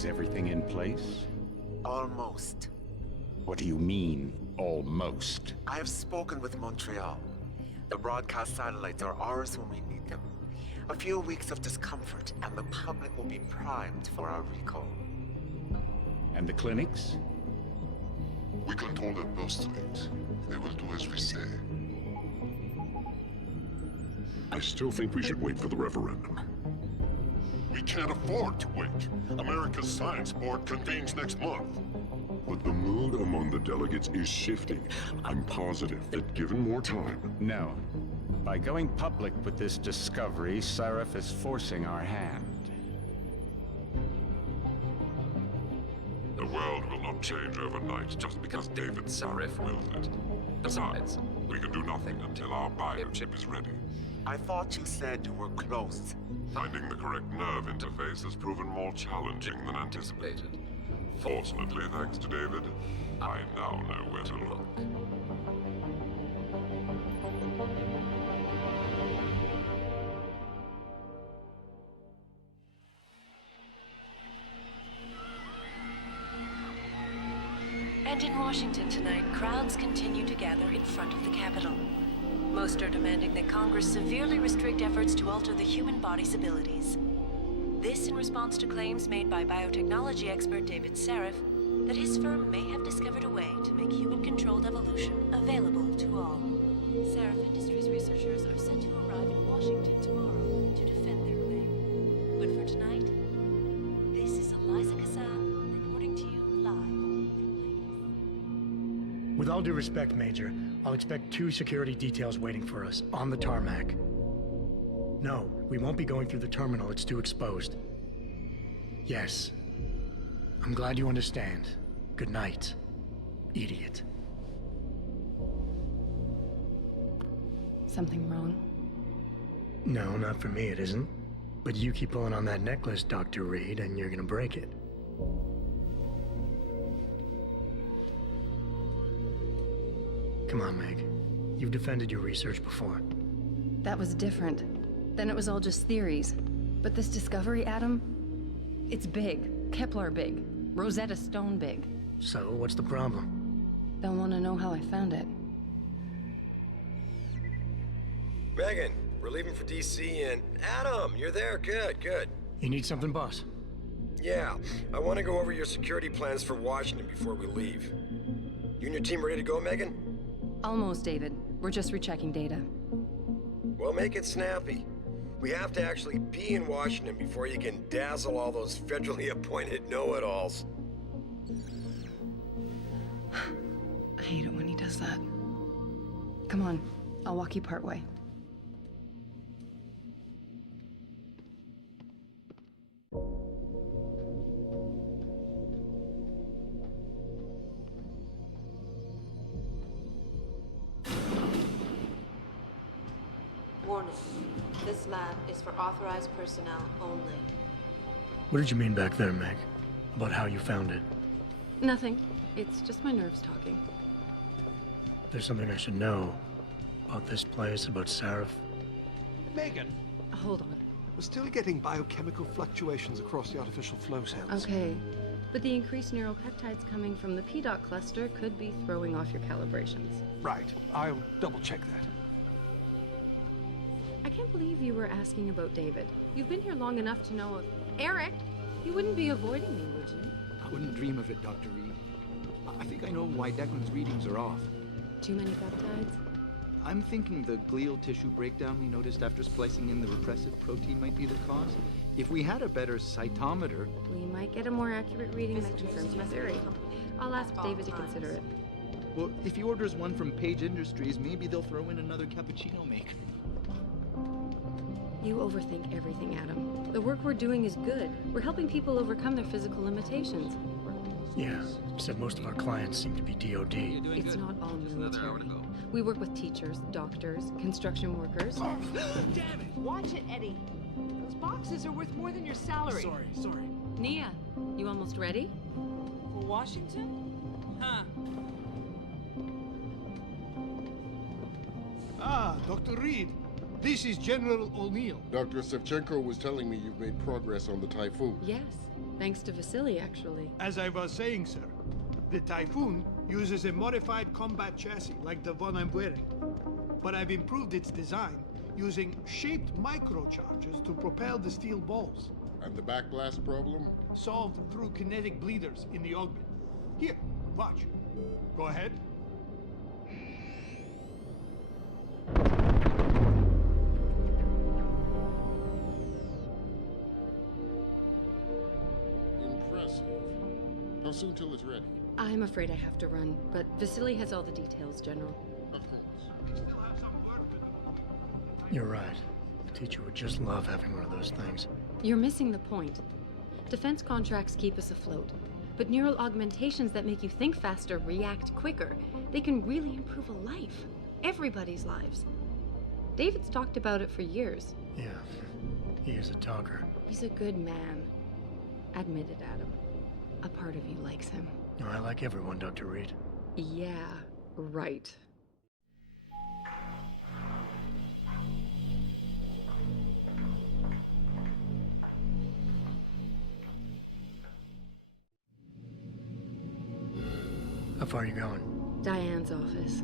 Is everything in place? Almost. What do you mean, almost? I have spoken with Montreal. The broadcast satellites are ours when we need them. A few weeks of discomfort, and the public will be primed for our recall. And the clinics? We control their birth rate. They will do as we say. I still think we should wait for the referendum. We can't afford to wait. America's Science Board convenes next month. But the mood among the delegates is shifting. I'm positive that given more time... No. By going public with this discovery, Sarif is forcing our hand. The world will not change overnight just because David Sarif wills it. Besides, we can do nothing until our biochip is ready. I thought you said you were close. Finding the correct nerve interface has proven more challenging than anticipated. Fortunately, thanks to David, I now know where to look. And in Washington tonight, crowds continue to gather in front of the Capitol. Most are demanding that Congress severely restrict efforts to alter the human body's abilities. This in response to claims made by biotechnology expert David Sarif that his firm may have discovered a way to make human-controlled evolution available to all. Sarif Industries researchers are set to arrive in Washington tomorrow to defend their claim. But for tonight, this is Eliza Cassan reporting to you live from Vegas. With all due respect, Major, I'll expect 2 security details waiting for us on the tarmac. No, we won't be going through the terminal. It's too exposed. Yes. I'm glad you understand. Good night, idiot. Something wrong? No, not for me it isn't. But you keep pulling on that necklace, Dr. Reed, and you're gonna break it. Come on, Meg. You've defended your research before. That was different. Then it was all just theories. But this discovery, Adam, it's big. Kepler big. Rosetta Stone big. So, what's the problem? They'll want to know how I found it. Megan, we're leaving for DC and... Adam, you're there. Good, good. You need something, boss? Yeah, I want to go over your security plans for Washington before we leave. You and your team ready to go, Megan? Almost, David. We're just rechecking data. Well, make it snappy. We have to actually be in Washington before you can dazzle all those federally appointed know-it-alls. I hate it when he does that. Come on, I'll walk you part way. Warning. This lab is for authorized personnel only. What did you mean back there, Meg? About how you found it? Nothing. It's just my nerves talking. There's something I should know about this place, about Sarif. Megan, Hold on. we're still getting biochemical fluctuations across the artificial flow cells. Okay. But the increased neuropeptides coming from the PDOT cluster could be throwing off your calibrations. Right. I'll double check that. I can't believe you were asking about David. You've been here long enough to know of... Eric! You wouldn't be avoiding me, would you? I wouldn't dream of it, Dr. Reed. I think I know why Declan's readings are off. Too many peptides? I'm thinking the glial tissue breakdown we noticed after splicing in the repressive protein might be the cause. If we had a better cytometer... We might get a more accurate reading that confirms my theory. I'll ask David to consider it. Well, if he orders one from Page Industries, maybe they'll throw in another cappuccino maker. You overthink everything, Adam. The work we're doing is good. We're helping people overcome their physical limitations. Yeah, except most of our clients seem to be DOD. It's not all military. We work with teachers, doctors, construction workers. Oh, damn it! Watch it, Eddie. Those boxes are worth more than your salary. Sorry. Nia, you almost ready? For Washington? Huh. Ah, Dr. Reed. This is General O'Neill. Dr. Sevchenko was telling me you've made progress on the Typhoon. Yes, thanks to Vasily, actually. As I was saying, sir, the Typhoon uses a modified combat chassis like the one I'm wearing. But I've improved its design using shaped microcharges to propel the steel balls. And the backblast problem? Solved through kinetic bleeders in the augment. Here, watch. Go ahead. Impressive. How soon till it's ready? I'm afraid I have to run, but Vasily has all the details, General. Of course. You're right. The teacher would just love having one of those things. You're missing the point. Defense contracts keep us afloat, but neural augmentations that make you think faster, react quicker, they can really improve a life. Everybody's lives. David's talked about it for years. Yeah, he is a talker. He's a good man. Admit it, Adam. A part of you likes him. I like everyone, Dr. Reed. Yeah, right. How far are you going? Diane's office.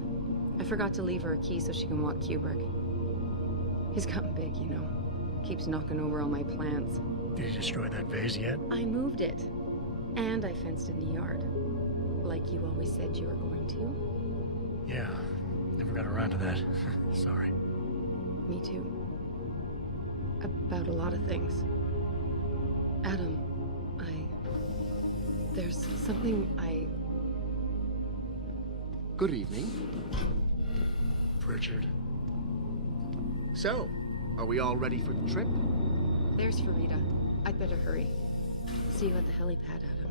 I forgot to leave her a key so she can walk Kubrick. He's gotten big, you know. Keeps knocking over all my plants. Did you destroy that vase yet? I moved it. And I fenced in the yard. Like you always said you were going to. Yeah, never got around to that. Sorry. Me too. About a lot of things. Adam, there's something I... Good evening. Pritchard. So, are we all ready for the trip? There's Farida. I'd better hurry. See you at the helipad, Adam.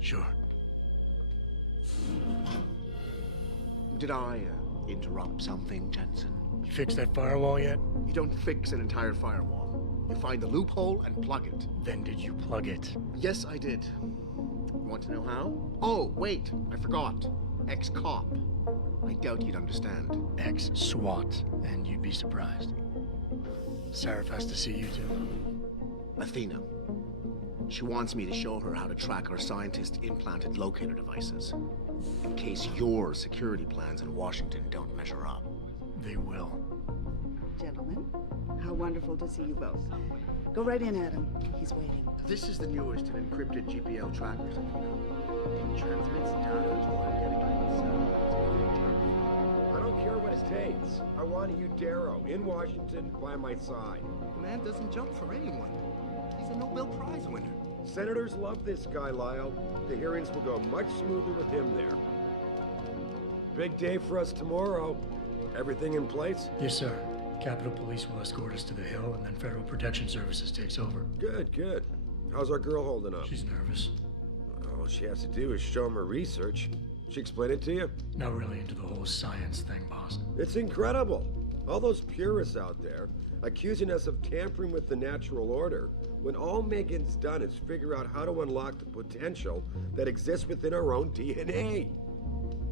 Sure. Did I interrupt something, Jensen? You fixed that firewall yet? You don't fix an entire firewall. You find the loophole and plug it. Then did you plug it? Yes, I did. You want to know how? Oh, wait, I forgot. Ex-cop. I doubt you'd understand. Ex-SWAT, and you'd be surprised. Sarif has to see you too. Athena. She wants me to show her how to track our scientist-implanted locator devices. In case your security plans in Washington don't measure up. They will. Gentlemen, how wonderful to see you both. Go right in, Adam. He's waiting. This is the newest in encrypted GPL trackers, Athena. It transmits data to our dedicated satellites. I don't care what it takes. I want you, Darrow, in Washington, by my side. The man doesn't jump for anyone. He's a Nobel Prize winner. Senators love this guy, Lyle. The hearings will go much smoother with him there. Big day for us tomorrow. Everything in place? Yes, sir. Capitol Police will escort us to the Hill, and then Federal Protection Services takes over. Good, good. How's our girl holding up? She's nervous. All she has to do is show him her research. She explain it to you? Not really into the whole science thing, boss. It's incredible. All those purists out there accusing us of tampering with the natural order, when all Megan's done is figure out how to unlock the potential that exists within our own DNA.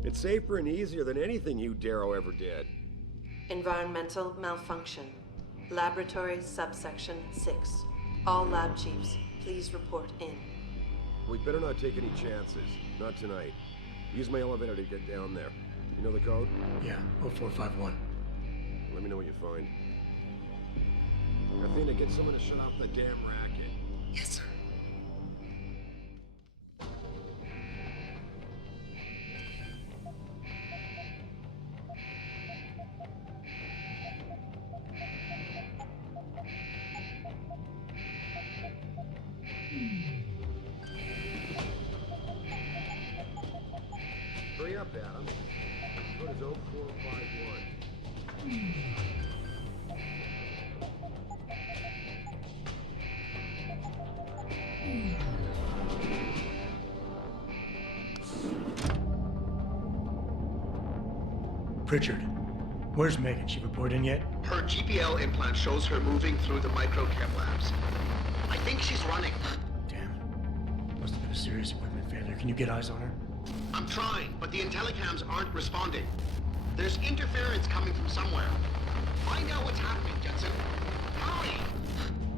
It's safer and easier than anything you, Darrow, ever did. Environmental malfunction. Laboratory subsection 6. All lab chiefs, please report in. We better not take any chances. Not tonight. Use my elevator to get down there. You know the code? Yeah, 0451. Let me know what you find. Athena, get someone to shut off the damn racket. Yes, sir. Hurry up, Adam. Code is 0451. Pritchard, where's Megan? She report in yet? Her GPL implant shows her moving through the microchem labs. I think she's running. Damn it. Must have been a serious equipment failure. Can you get eyes on her? I'm trying, but the intellicams aren't responding. There's interference coming from somewhere. Find out what's happening, Jensen.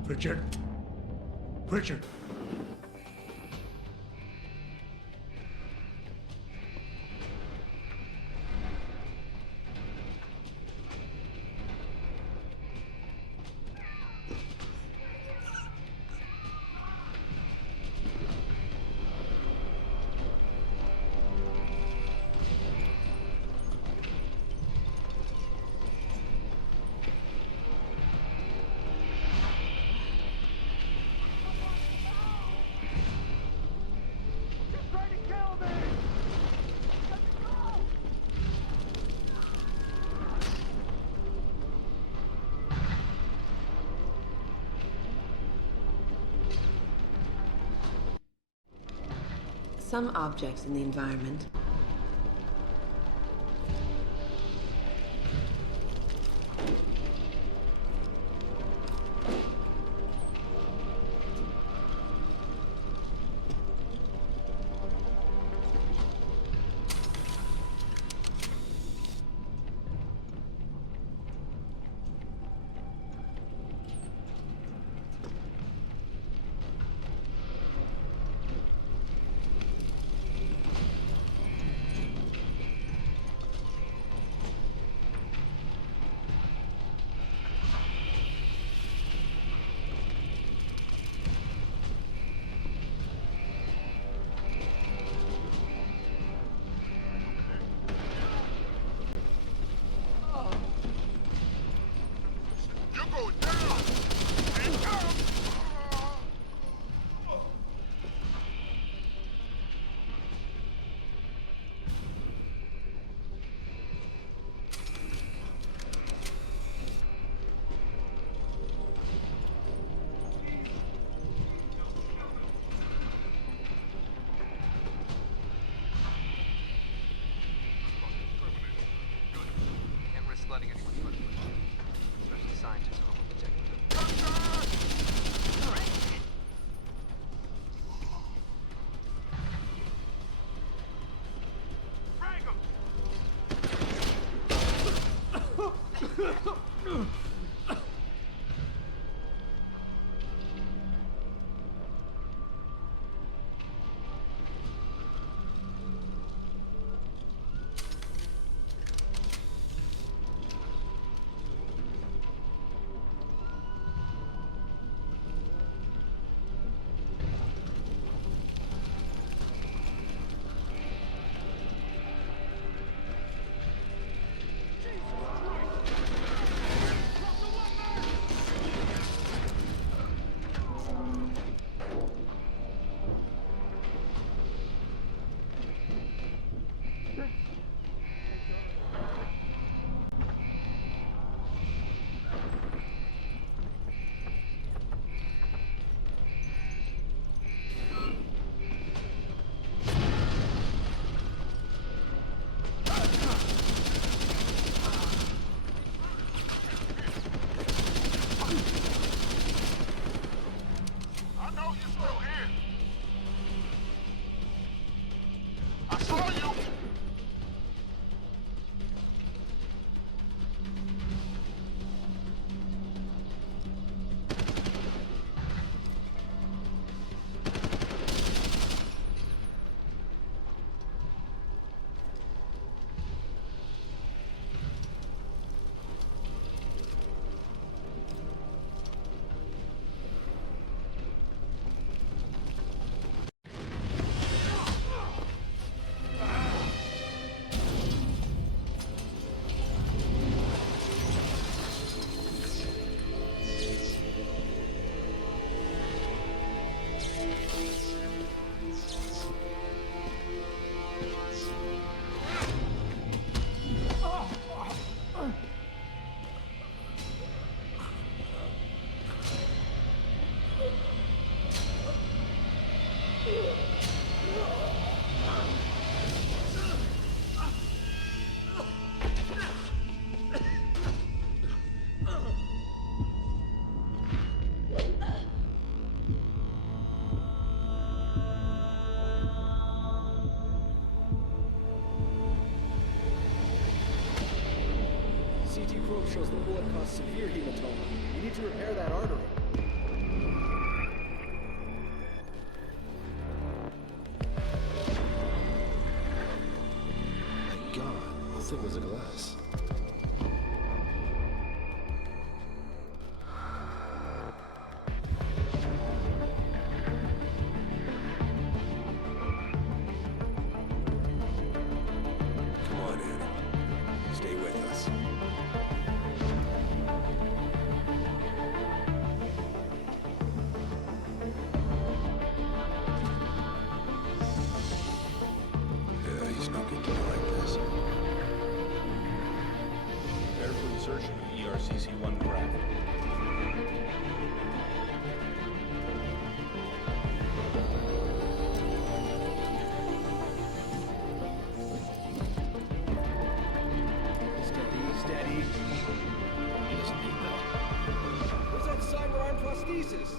Richard? Richard? Some objects in the environment letting anyone touch it, especially scientists who will protect them. CT probe shows the bullet caused severe hematoma. We need to repair that artery. was a glass. Come on, Adam. Stay with us. Yeah, he's not going to like this. Prepare for insertion of ERCC-1 craft. Steady. He doesn't need that. Where's that cyber arm prosthesis?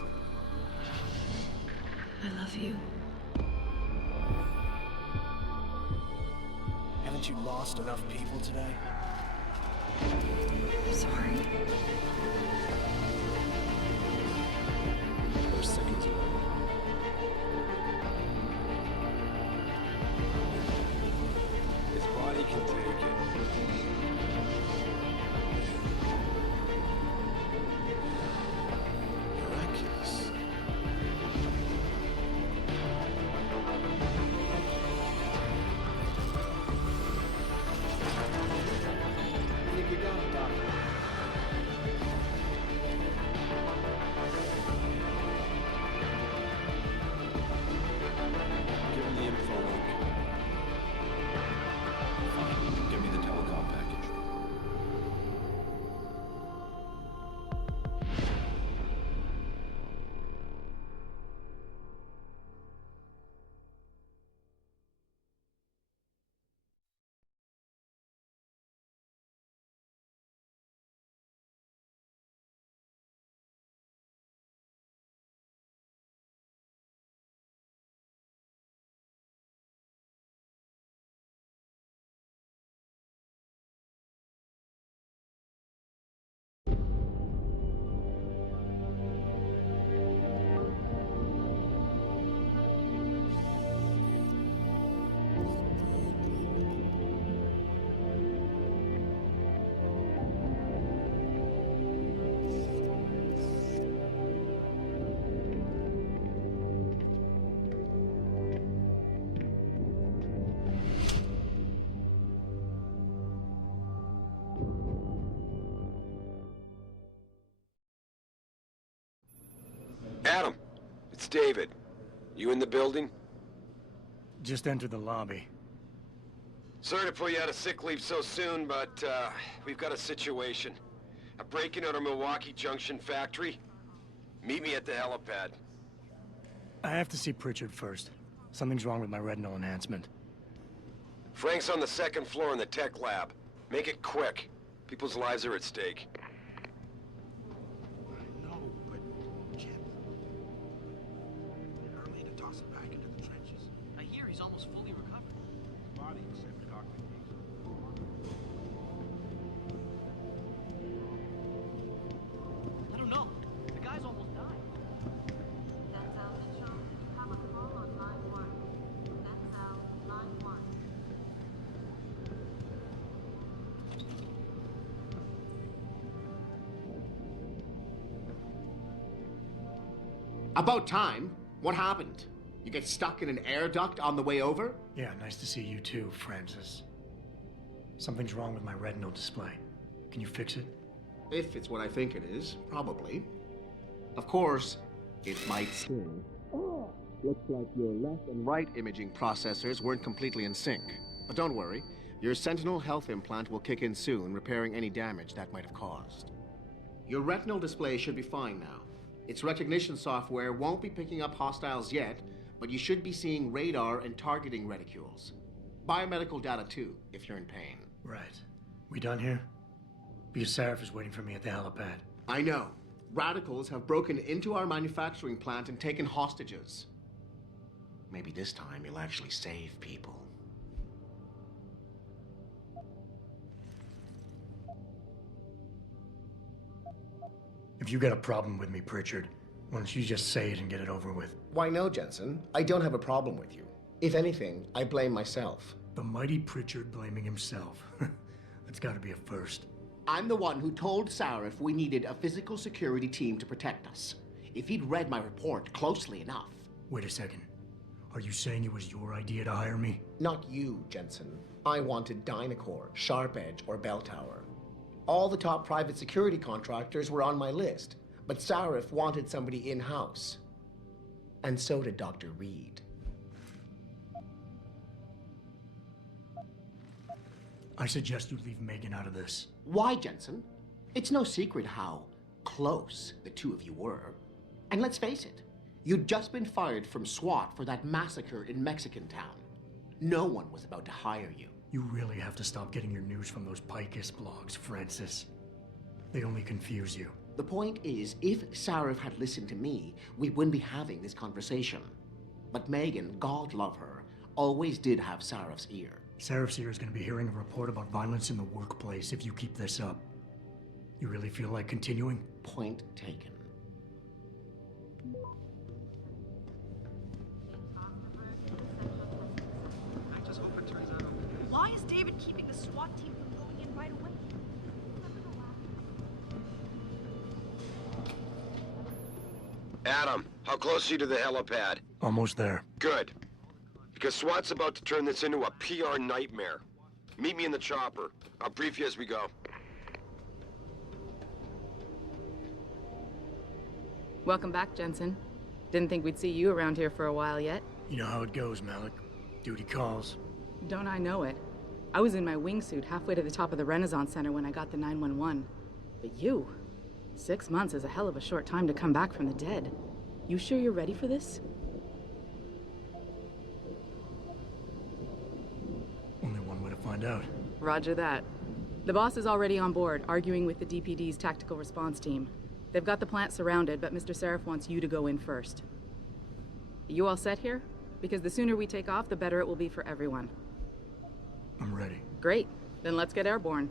I love you. Haven't you lost enough people today? I'm sorry. We're seconds away. His body can take it. Miraculous. I think we got it, Doctor. Give him the info link. Fine. Give me the telecom package. Adam, it's David. You in the building? Just entered the lobby. Sorry to pull you out of sick leave so soon, but we've got a situation. A break-in at our Milwaukee Junction factory. Meet me at the helipad. I have to see Pritchard first. Something's wrong with my retinal enhancement. Frank's on the second floor in the tech lab. Make it quick. People's lives are at stake. No, but Jim. Early to toss it back into the trenches. I hear he's almost fully recovered. Body except cockpit case. I don't know. The guy's almost died. That's Al Mitchell. You have a call on line 1. That's Al, line 1. About time. What happened? You get stuck in an air duct on the way over? Yeah, nice to see you too, Francis. Something's wrong with my retinal display. Can you fix it? If it's what I think it is, probably. Of course, it might still. Looks like your left and right imaging processors weren't completely in sync. But don't worry, your Sentinel health implant will kick in soon, repairing any damage that might have caused. Your retinal display should be fine now. Its recognition software won't be picking up hostiles yet, but you should be seeing radar and targeting reticules. Biomedical data too, if you're in pain. Right. We done here? Because Sarif is waiting for me at the helipad. I know. Radicals have broken into our manufacturing plant and taken hostages. Maybe this time you'll actually save people. If you got a problem with me, Pritchard, why don't you just say it and get it over with? Why no, Jensen? I don't have a problem with you. If anything, I blame myself. The mighty Pritchard blaming himself. That's gotta be a first. I'm the one who told Sarif we needed a physical security team to protect us. If he'd read my report closely enough. Wait a second. Are you saying it was your idea to hire me? Not you, Jensen. I wanted Dynacore, Sharp Edge, or Bell Tower. All the top private security contractors were on my list, but Sarif wanted somebody in-house. And so did Dr. Reed. I suggest you leave Megan out of this. Why, Jensen? It's no secret how close the two of you were. And let's face it, you'd just been fired from SWAT for that massacre in Mexican Town. No one was about to hire you. You really have to stop getting your news from those Picus blogs, Francis. They only confuse you. The point is, if Sarif had listened to me, we wouldn't be having this conversation. But Megan, God love her, always did have Sarif's ear. Sarif's ear is going to be hearing a report about violence in the workplace if you keep this up. You really feel like continuing? Point taken. I just hope it turns out okay. Why is David keeping the SWAT team from going in right away? Adam, how close are you to the helipad? Almost there. Good. Because SWAT's about to turn this into a PR nightmare. Meet me in the chopper. I'll brief you as we go. Welcome back, Jensen. Didn't think we'd see you around here for a while yet. You know how it goes, Malik. Duty calls. Don't I know it? I was in my wingsuit halfway to the top of the Renaissance Center when I got the 911. But you... 6 months is a hell of a short time to come back from the dead. You sure you're ready for this? Only one way to find out. Roger that. The boss is already on board, arguing with the DPD's tactical response team. They've got the plant surrounded, but Mr. Sarif wants you to go in first. You all set here? Because the sooner we take off, the better it will be for everyone. I'm ready. Great. Then let's get airborne.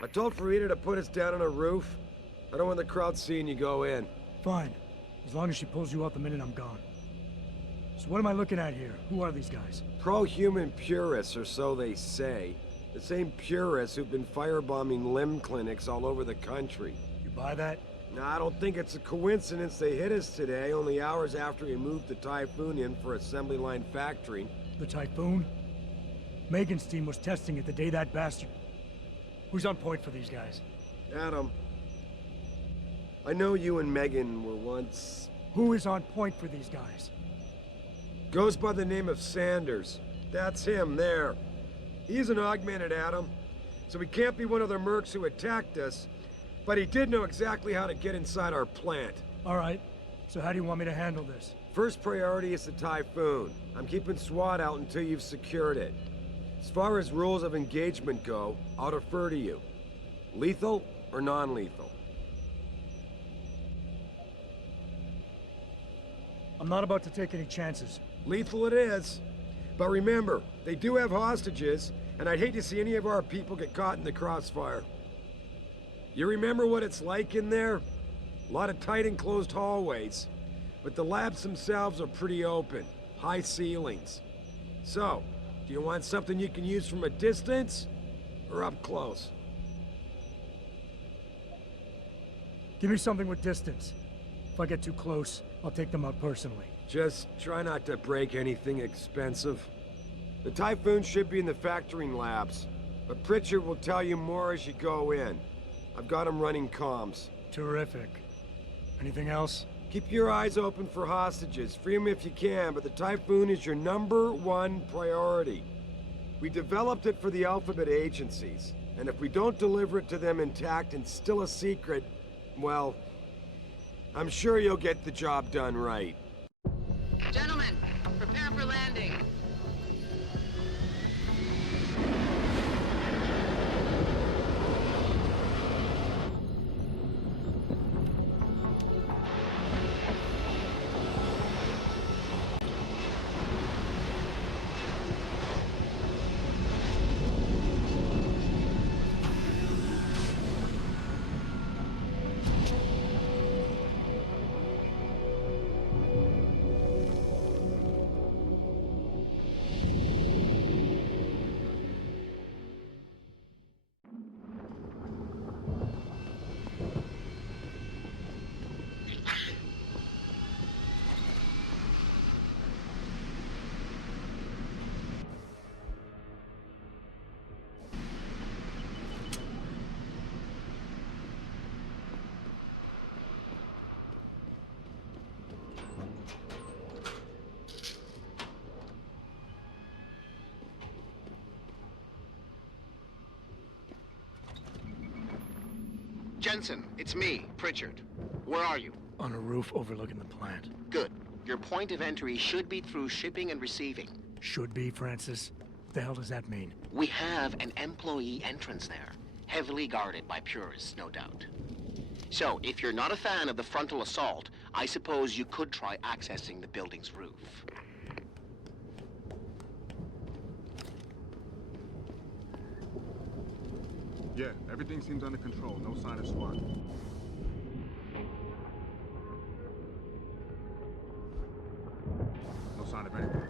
I told Farida to put us down on a roof. I don't want the crowd seeing you go in. Fine. As long as she pulls you out the minute I'm gone. So what am I looking at here? Who are these guys? Pro-human purists, or so they say. The same purists who've been firebombing limb clinics all over the country. You buy that? Nah, I don't think it's a coincidence they hit us today, only hours after we moved the Typhoon in for assembly line factory. The Typhoon? Megan's team was testing it the day that bastard... Who's on point for these guys? Adam, I know you and Megan were once... Who is on point for these guys? Goes by the name of Sanders. That's him, there. He's an augmented Adam, so he can't be one of the mercs who attacked us, but he did know exactly how to get inside our plant. All right, so how do you want me to handle this? First priority is the Typhoon. I'm keeping SWAT out until you've secured it. As far as rules of engagement go, I'll defer to you. Lethal or non-lethal? I'm not about to take any chances. Lethal it is. But remember, they do have hostages, and I'd hate to see any of our people get caught in the crossfire. You remember what it's like in there? A lot of tight enclosed hallways. But the labs themselves are pretty open. High ceilings. So, do you want something you can use from a distance, or up close? Give me something with distance. If I get too close, I'll take them out personally. Just try not to break anything expensive. The Typhoon should be in the factoring labs, but Pritchard will tell you more as you go in. I've got him running comms. Terrific. Anything else? Keep your eyes open for hostages. Free them if you can, but the Typhoon is your #1 priority. We developed it for the Alphabet agencies, and if we don't deliver it to them intact and still a secret, well, I'm sure you'll get the job done right. Gentlemen, prepare for landing. Jensen, it's me, Pritchard. Where are you? On a roof overlooking the plant. Good. Your point of entry should be through shipping and receiving. Should be, Francis. The hell does that mean? We have an employee entrance there, heavily guarded by purists, no doubt. So, if you're not a fan of the frontal assault, I suppose you could try accessing the building's roof. Yeah, everything seems under control. No sign of SWAT. No sign of anything.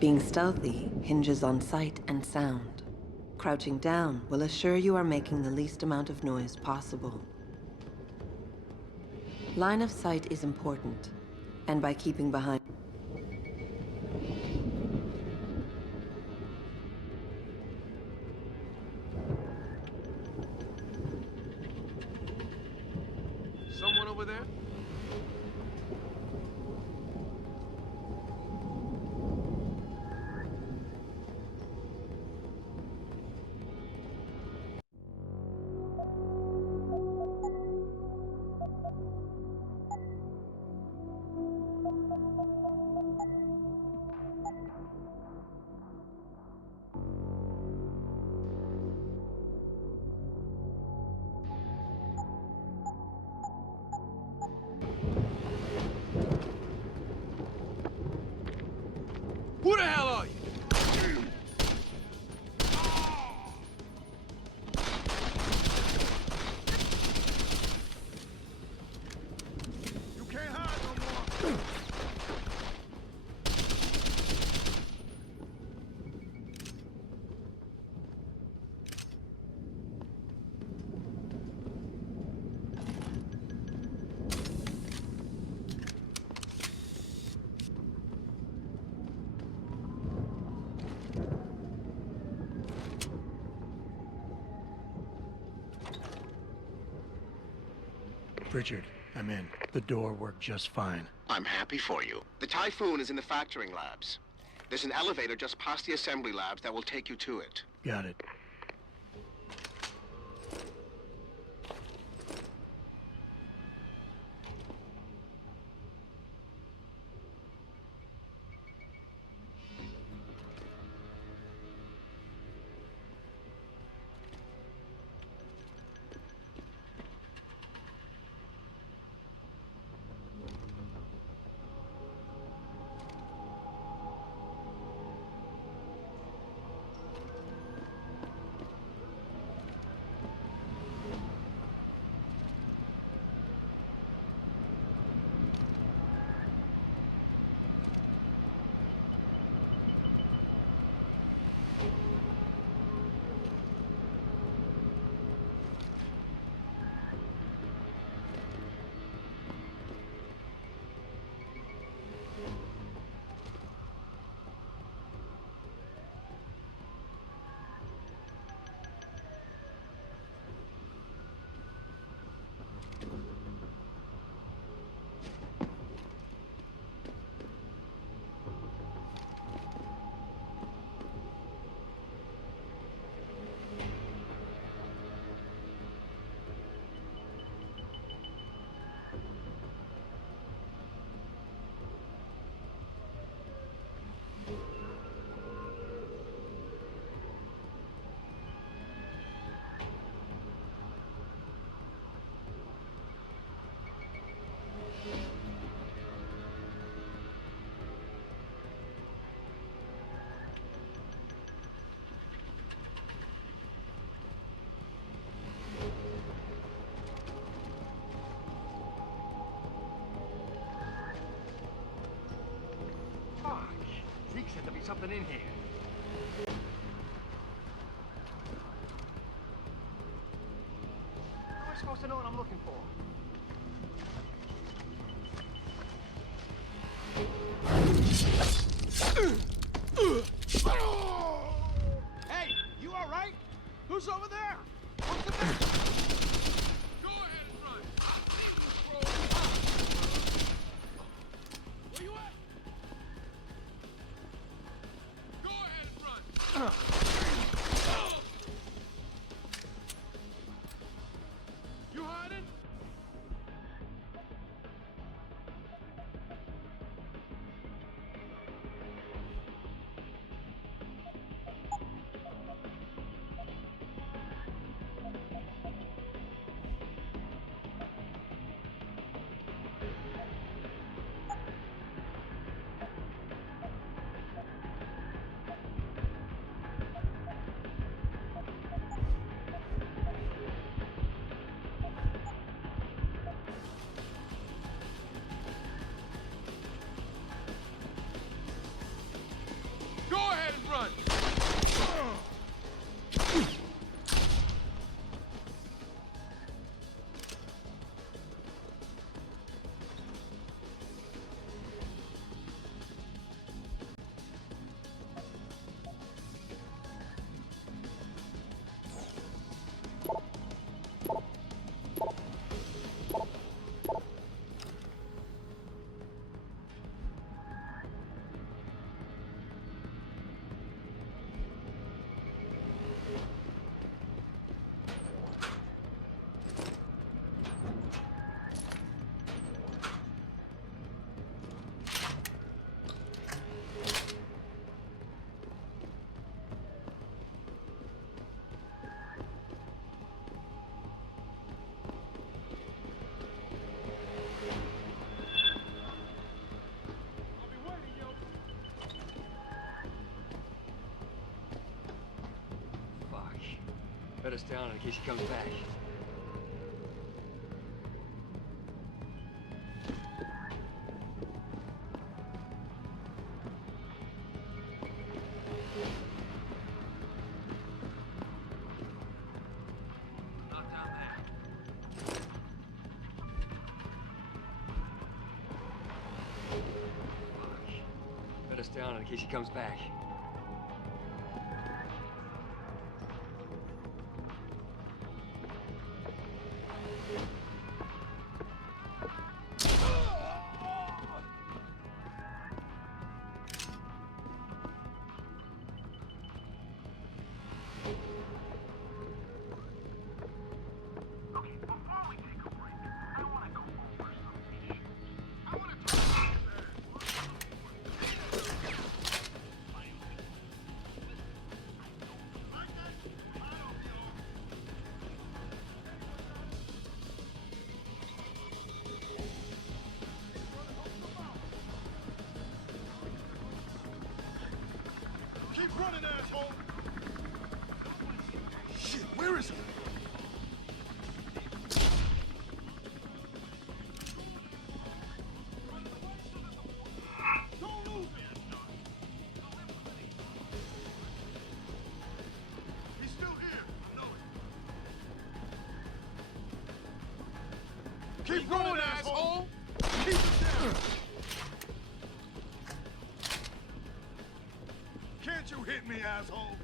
Being stealthy hinges on sight and sound. Crouching down will assure you are making the least amount of noise possible. Line of sight is important, and by keeping behind... Someone over there? Who the hell are you? You can't hide no more. Pritchard, I'm in. The door worked just fine. I'm happy for you. The Typhoon is in the factoring labs. There's an elevator just past the assembly labs that will take you to it. Got it. be something in here. How am I supposed to know what I'm looking for? Hey, you all right? Who's over there? What's the matter? Go ahead and run. Where you at? Go ahead and run. You hiding? Go ahead and run! Fuck. Better stay on in case he comes back. Not down there. Fuck. Better stay on in case he comes back. Keep running, asshole! Shit, where is he? Don't lose him! He's still here. I know it. Keep running, asshole! Keep it down! Can't you hit me, asshole?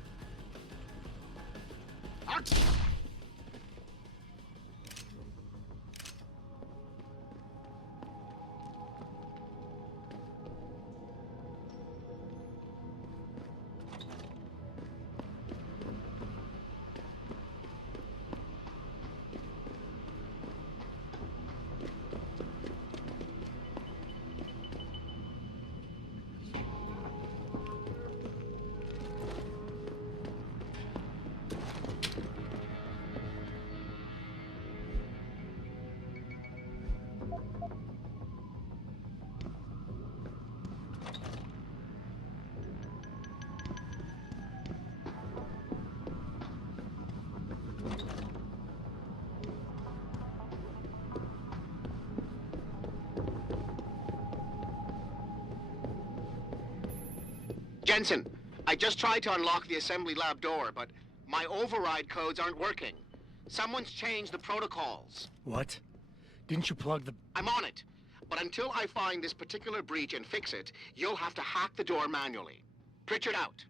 Jensen, I just tried to unlock the assembly lab door, but my override codes aren't working. Someone's changed the protocols. What? Didn't you plug the... I'm on it. But until I find this particular breach and fix it, you'll have to hack the door manually. Pritchard out.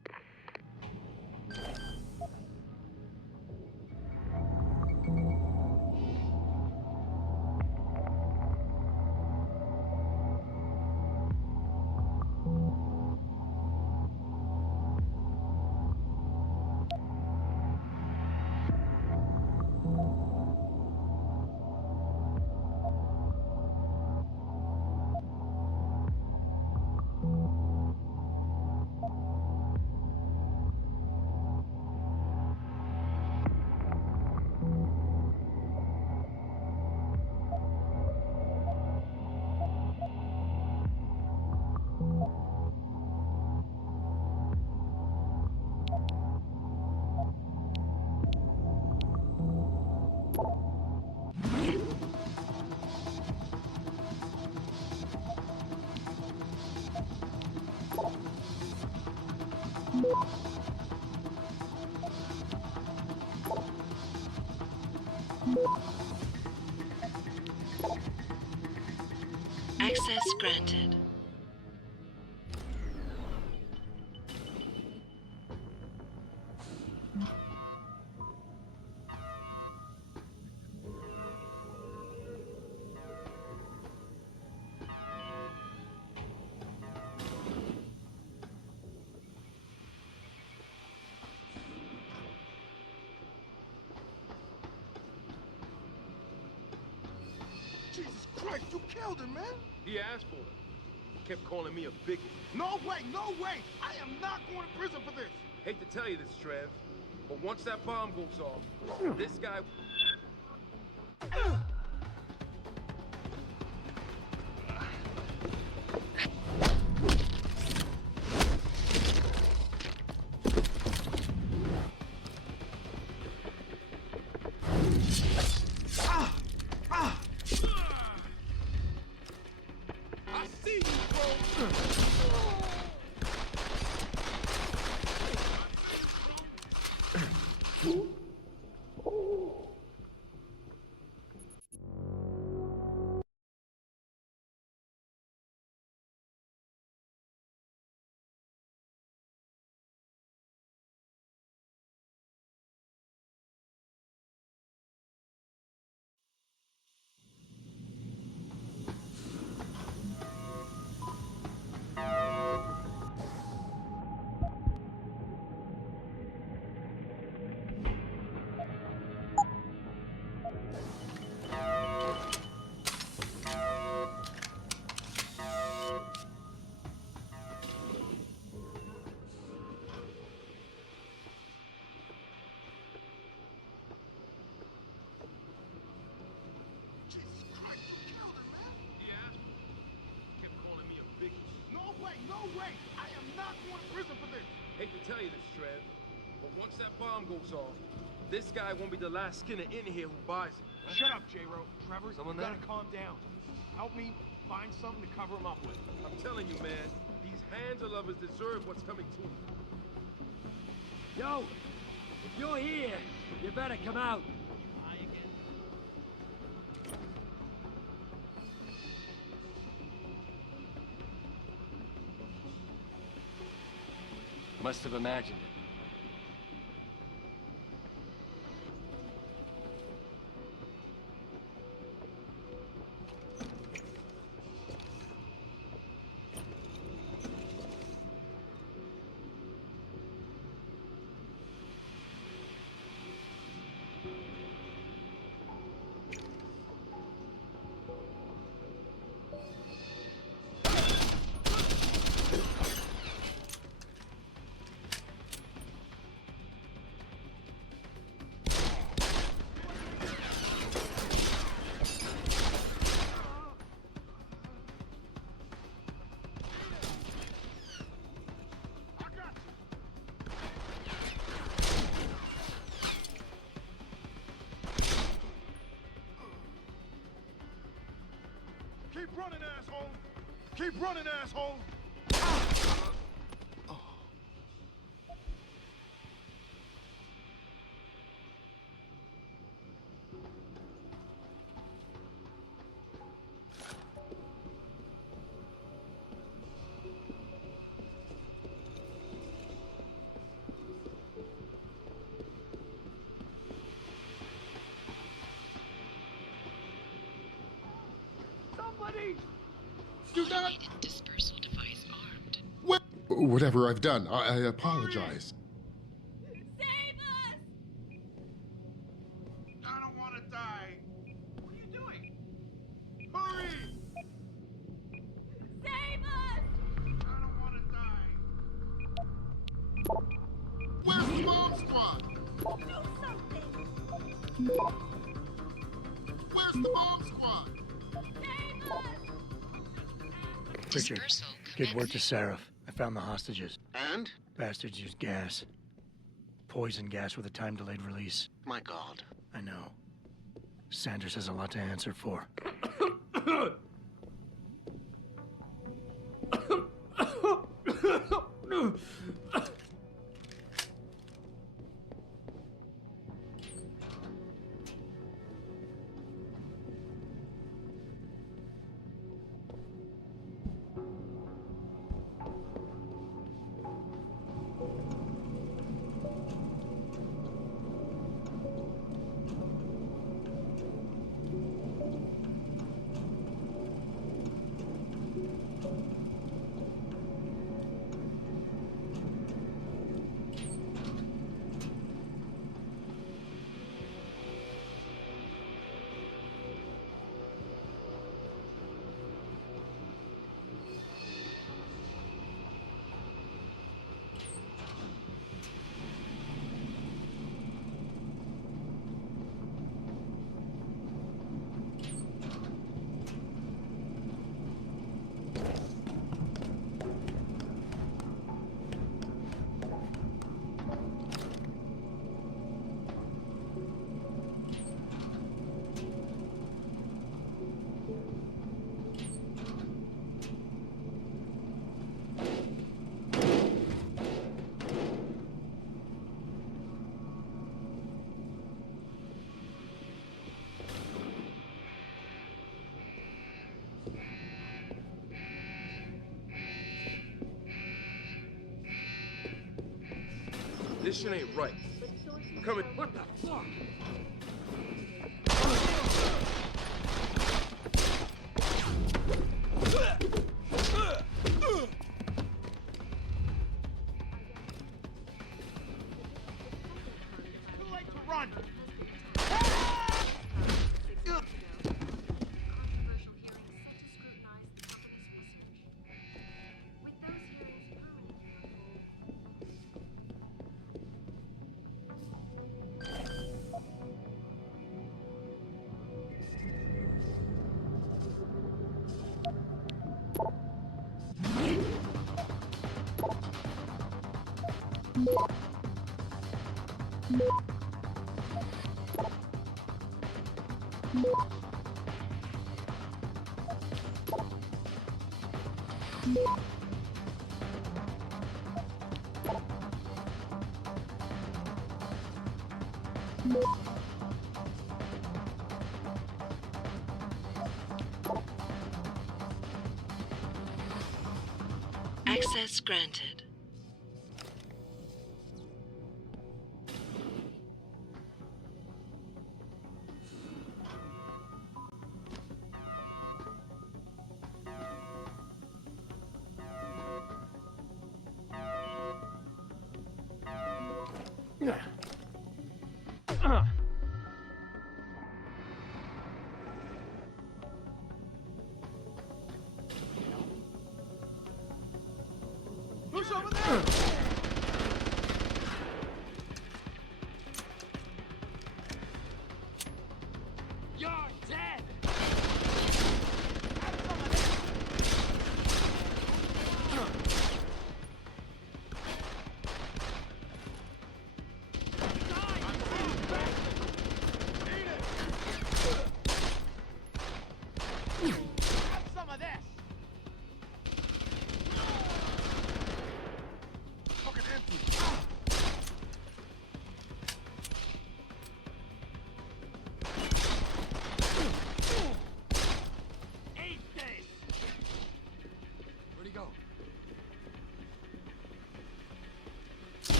Access granted. Jesus Christ, you killed him, man! He asked for it. He kept calling me a bigot. No way, no way! I am not going to prison for this! Hate to tell you this, Trev, but once that bomb goes off, this guy... No way! I am not going to prison for this! Hate to tell you this, Trev, but once that bomb goes off, this guy won't be the last Skinner in here who buys it. Shut up, J-Ro. Trevor, Someone you gotta there? calm down. Help me find something to cover him up with. I'm telling you, man, these Hansa lovers deserve what's coming to them. Yo, if you're here, you better come out. Must have imagined it. Keep running, asshole! Keep running, asshole! Somebody! Do not... dispersal device armed. Whatever I've done, I apologize. Save us! I don't want to die. What are you doing? Hurry! Save us! I don't want to die. Where's the bomb squad? Do something! Where's the bomb squad? Save us! Richard, good word to Seraph. I found the hostages. And? Bastards used gas. Poison gas with a time-delayed release. My God. I know. Sanders has a lot to answer for. This shit ain't right. I'm coming. What the fuck? Too late to run! Access granted. Who's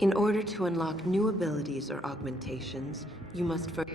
In order to unlock new abilities or augmentations, you must first...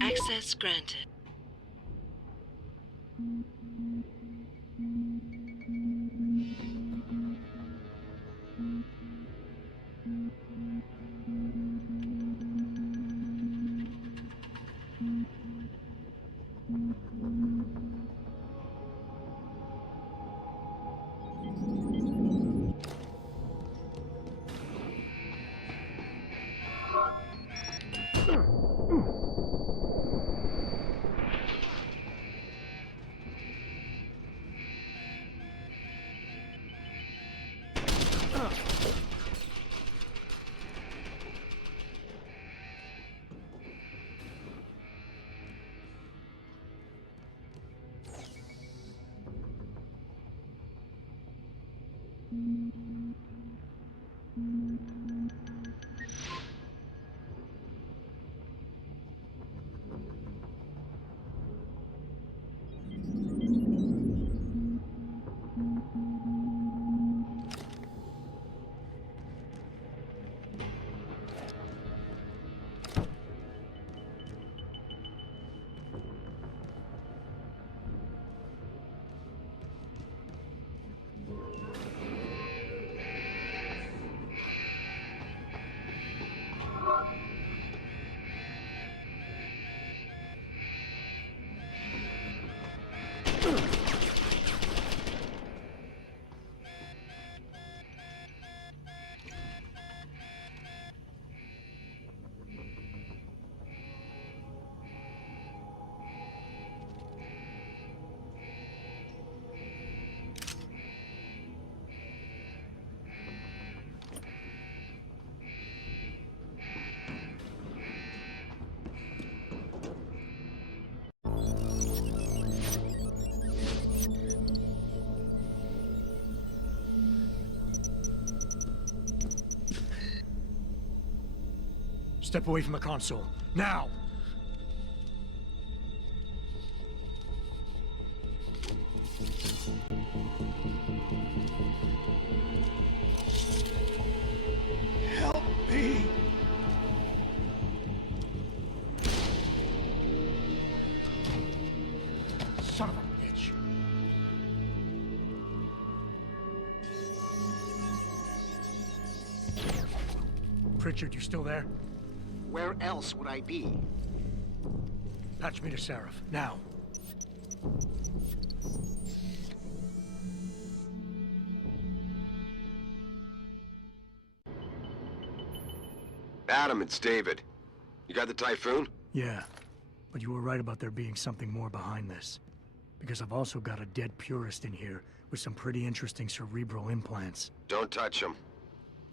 Access granted. Step away from the console. Now! Help me! Son of a bitch. Pritchard, you still there? Where else would I be? Patch me to Sarif, now. Adam, it's David. You got the Typhoon? Yeah, but you were right about there being something more behind this. Because I've also got a dead purist in here with some pretty interesting cerebral implants. Don't touch him.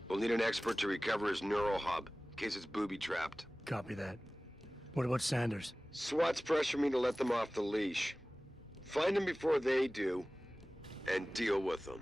We'll need an expert to recover his neural hub, in case it's booby-trapped. Copy that. What about Sanders? SWAT's pressuring me to let them off the leash. Find them before they do, and deal with them.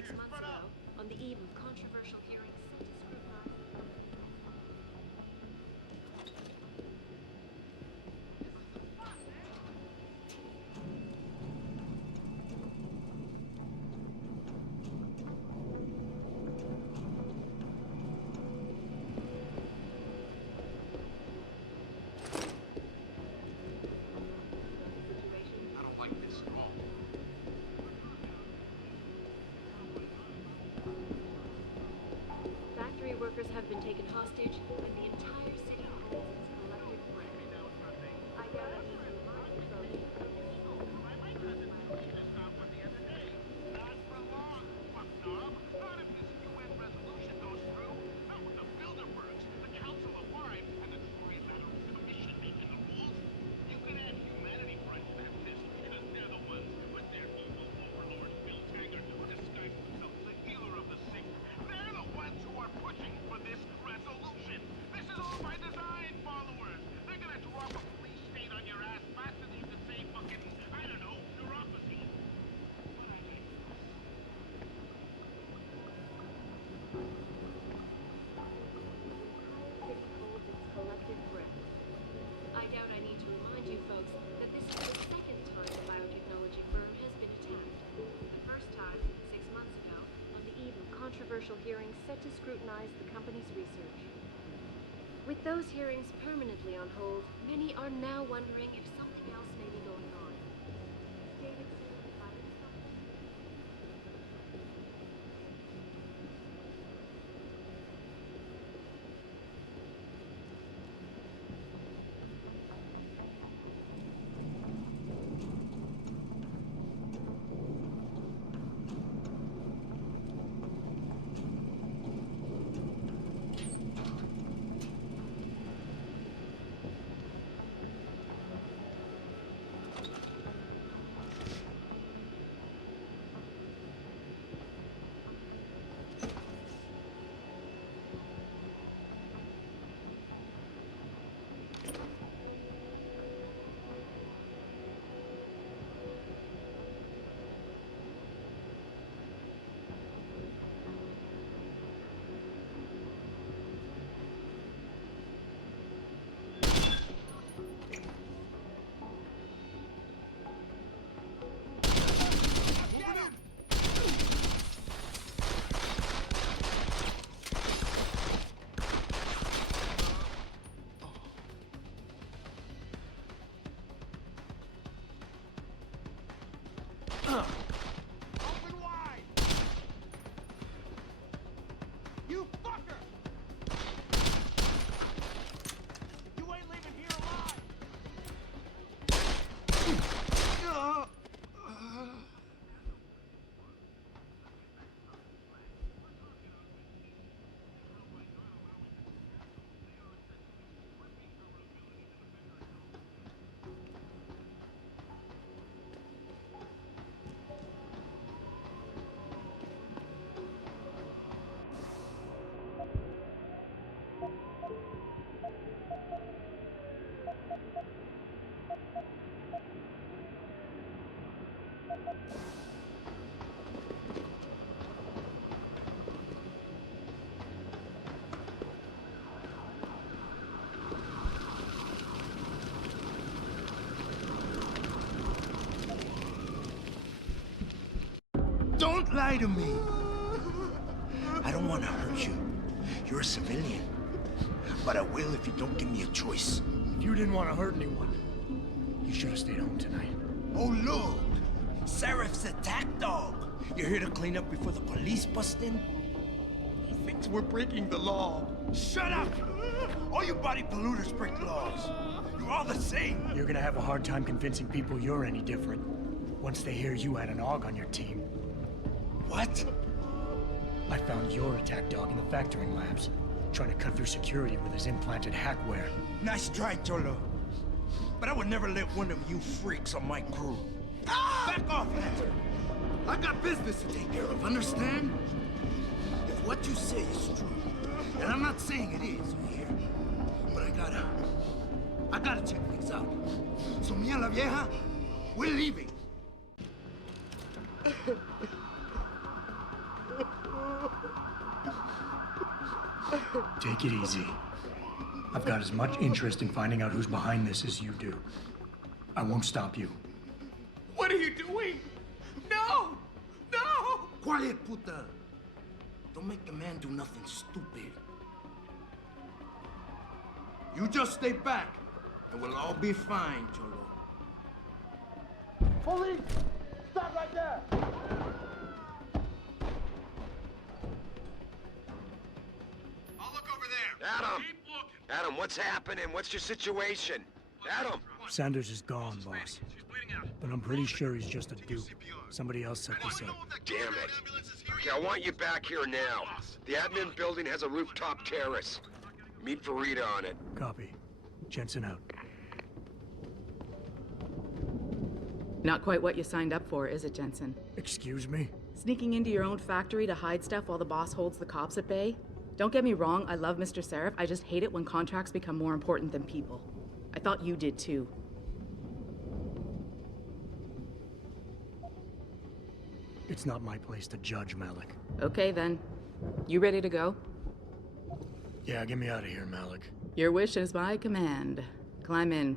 6 months ago, on the eve of controversial hearings set to scrutinize the company's I don't like this at all. Factory workers have been taken hostage, and the entire city holds its collective breath. I doubt I need to remind you folks. Not for long, fuck knob. Not if this UN resolution goes through. Not with the Bilderbergs, the Council of Mine, and the Trilateral Commission making the rules. You can add humanity front to that list because they're the ones with their evil overlord Bill Taggart, who disguised himself as the healer of the sick. They're the ones who are pushing for this resolution. This is all by design, followers. They're gonna drop a police state on your ass faster than you can say fucking, I don't know, neuropathy. But I get City holds its collective breath. I doubt I need to remind you folks that this is the second time the biotechnology firm has been attacked. The first time, 6 months ago, on the eve of controversial hearings set to scrutinize the company's research. With those hearings permanently on hold, many are now wondering if something else may be going on. Davidson, open wide! You fucker! You ain't leaving here alive! Don't lie to me. I don't want to hurt you. You're a civilian. But I will if you don't give me a choice. If you didn't want to hurt anyone, you should have stayed home tonight. Oh, look! Serif's attack dog. You're here to clean up before the police bust in? He thinks we're breaking the law. Shut up! All you body polluters break laws. You're all the same. You're gonna have a hard time convincing people you're any different once they hear you had an AUG on your team. What? I found your attack dog in the factoring labs, trying to cut through security with his implanted hackware. Nice try, Cholo. But I would never let one of you freaks on my crew. Ah! Back off, Lantern! I got business to take care of, understand? If what you say is true, and I'm not saying it is, you hear? But I gotta check things out. So, mia la vieja, we're leaving. Take it easy. I've got as much interest in finding out who's behind this as you do. I won't stop you. What are you doing? No! No! Quiet, puta! Don't make the man do nothing stupid. You just stay back, and we'll all be fine, Cholo. Police! Stop right there! I'll look over there. Adam! Keep looking. Adam, what's happening? What's your situation? Adam! Sanders is gone, boss. But I'm pretty sure he's just a dupe. Somebody else set this up. Damn it. Okay, I want you back here now. The admin building has a rooftop terrace. Meet Farida on it. Copy. Jensen out. Not quite what you signed up for, is it, Jensen? Excuse me? Sneaking into your own factory to hide stuff while the boss holds the cops at bay? Don't get me wrong, I love Mr. Sarif. I just hate it when contracts become more important than people. I thought you did too. It's not my place to judge, Malik. Okay then. You ready to go? Yeah, get me out of here, Malik. Your wish is my command. Climb in.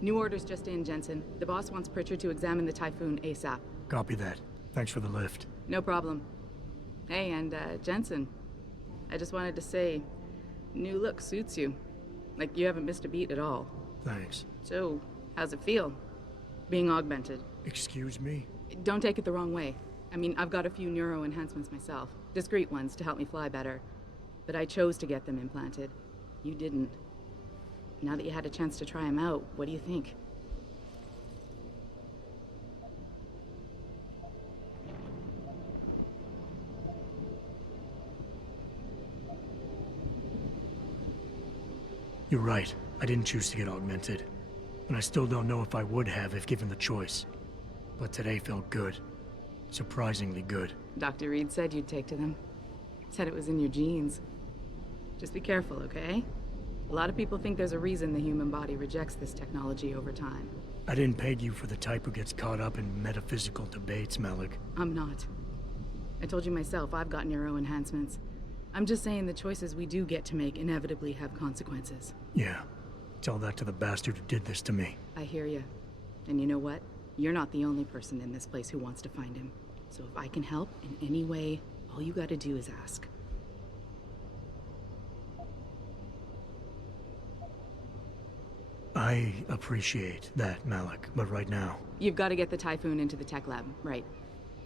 New orders just in, Jensen. The boss wants Pritchard to examine the Typhoon ASAP. Copy that. Thanks for the lift. No problem. Hey, and Jensen, I just wanted to say, new look suits you. Like you haven't missed a beat at all. Thanks. So, how's it feel? Being augmented? Excuse me? Don't take it the wrong way. I mean, I've got a few neuro enhancements myself. Discreet ones to help me fly better. But I chose to get them implanted. You didn't. Now that you had a chance to try them out, what do you think? You're right. I didn't choose to get augmented. And I still don't know if I would have if given the choice. But today felt good. Surprisingly good. Dr. Reed said you'd take to them. Said it was in your genes. Just be careful, okay? A lot of people think there's a reason the human body rejects this technology over time. I didn't peg you for the type who gets caught up in metaphysical debates, Malik. I'm not. I told you myself, I've got neuro enhancements. I'm just saying the choices we do get to make inevitably have consequences. Yeah. Tell that to the bastard who did this to me. I hear you. And you know what? You're not the only person in this place who wants to find him. So if I can help in any way, all you gotta do is ask. I appreciate that, Malik, but right now... You've got to get the Typhoon into the tech lab, right.